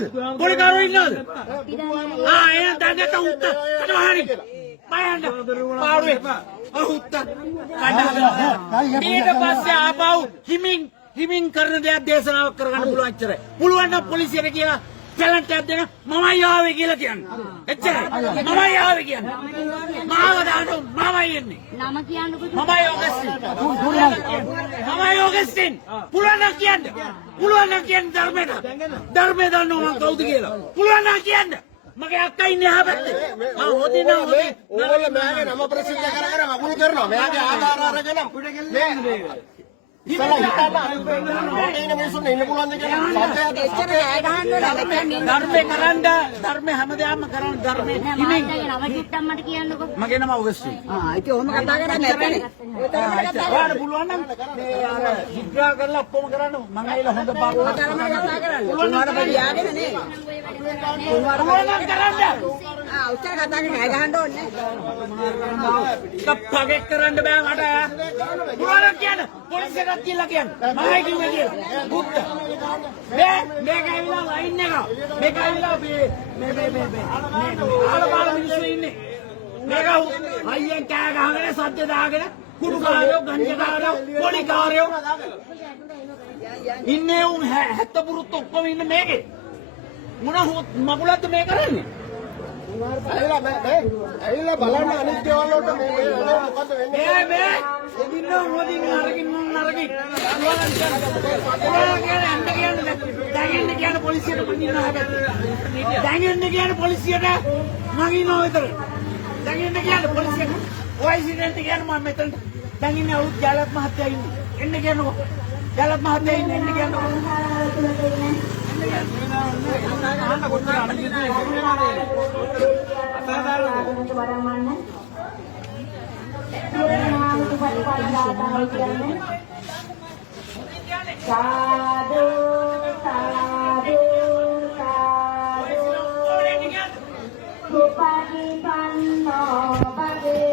ඉන්නවද? පොලිකාරෝ ඉන්නවද? එහෙනම් දැන් නැත උත්තර. කටවහරි. බයන්න. පාරුවේ. උත්තර. ඊට පස්සේ ආපහු හිමින් කරන දේක් දේශනාවක් කරගන්න පුළුවන් එච්චරයි. පුළුවන් නම් පොලිසියට කියලා චැලන්ජ් එකක් දෙන්න මමයි ආවේ කියලා කියන්න. එච්චරයි. මමයි ආවේ කියන්න. මාව දාන්න මමයි එන්නේ. නම කියන්නකො. මමයි ඕගස්ටින්. මමයි ඕගස්ටින්. පුළුවන් නම් කියන්න. පුළුවන් නම් කියන්න ධර්මයට. ධර්මයේ දන්නව මං කවුද කියලා. පුළුවන් නම් කියන්න. මගේ අක්කා ඉන්නේ එහා පැත්තේ. මම හොදින හොදේ. ඕගොල්ලෝ මෙයාගේ නම ප්‍රසිද්ධ කර මගුල් කරනවා. මෙයාගේ ආධාර අරගෙන මේ ඉතලා හිතන්න මිනිස්සුන් ඉන්න පුළුවන්ද කියලා එච්චර ඇය ගහන්න ඕනේ. ධර්මේ කරන්න ධර්මේ හැමදාම කරන්න ධර්මේ හිමින් නම චුට්ටක් මට කියන්නකො. මගේ නම ඔගස්ටින්. ඉතින් ඔහොම කතා කරන්නේ නැත්නේ. ඔයාලට පුළුවන් නම් මේ අර විග්‍රහ කරලා ඔක්කොම කරන්න මම ඇවිල්ලා හොඳ පාඩම් කතා කරන්න. පුළුවන් නම් යාගෙන නේ. පුළුවන් නම් කරන්න. උත්තර කතා කරන්නේ ඇය ගහන්න ඕනේ. කප්පගෙක් කරන්න බෑ මට. පුළුවන් නම් කියන්න. පොලිසියට කියලා කියන්න. මමයි කිව්වේ කියලා. බුද්ධ. මේක ඇවිල්ලා ලයින් එක. මේක ඇවිල්ලා මේ ආලපාල මිනිස්සු ඉන්නේ. මේක අයියෙන් කෑ ගහගෙන සද්ද දාගෙන කුඩු කාරයෝ ගංජා කාරයෝ පොලි කාරයෝ ඉන්නේ උන් 70 පුරුත් ඔක්කොම ඉන්නේ මේකේ. මොන මගුලක්ද මේ කරන්නේ? ඇවිල්ලා බලන්න අනිත් දේවල් වලට මේ මොකද වෙන්නේ මේ එදින්න හොදින් නරකින් දැන් කියන්න පොලිසියට මං ඉන්නවා හැබැයි දැන් කියන්න පොලිසියට මං ඉන්නවා විතර දැන් කියන්න පොලිසියට ඔයිසිඩන්ට් කියන්න මම මෙතන දැන් ඉන්නේ අවුත් ජාලත් මහත්තයා ඉන්නේ එන්න කියන්නකෝ ජාලත් මහත්තයා ඉන්නේ එන්න කියන්නකෝ साधु साधु साधु गोपाली पन्नो बगे